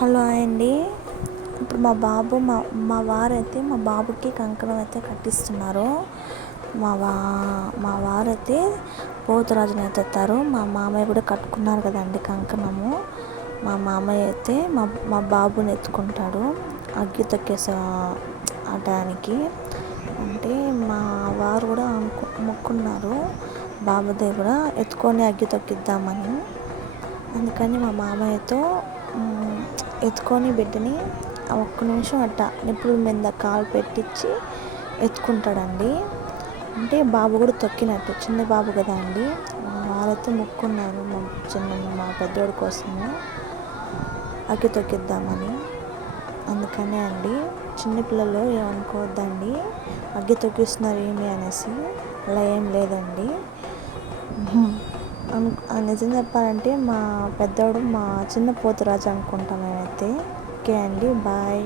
Hello అండి. ఇప్పుడు మా బాబు మా వారైతే మా బాబుకి కంకణం అయితే కట్టిస్తున్నారు. మా వారైతే పోతురాజుని ఎత్తుతారు. మా మామయ్య కూడా కట్టుకున్నారు కదండి కంకణము. మా మామయ్య అయితే మా బాబుని ఎత్తుకుంటాడు అగ్గి తొక్కేసే ఆటానికి. అంటే మా వారు కూడా మొక్కున్నారు బాబుదే కూడా ఎత్తుకొని అగ్గి తొక్కిద్దామని. అందుకని మా మామయ్యతో ఎత్తుకొని బిడ్డని ఒక్క నిమిషం అట్ట నిప్పుల మీద కాలు పెట్టించి ఎత్తుకుంటాడండి. అంటే బాబు కూడా తొక్కినట్టు, చిన్న బాబు కదా అండి. వాళ్ళైతే మొక్కున్నారు మా పెద్దోడి కోసము అగ్గి తొక్కిద్దామని. అందుకనే అండి, చిన్నపిల్లలు ఏమనుకోవద్దండి, అగ్గి తొక్కిస్తున్నారు ఏమి అనేసి. అలా ఏం లేదండి. నిజం చెప్పాలంటే మా పెద్దోడు మా చిన్న పోతురాజు అనుకుంటాం మేమైతే. ఓకే అండి, బాయ్.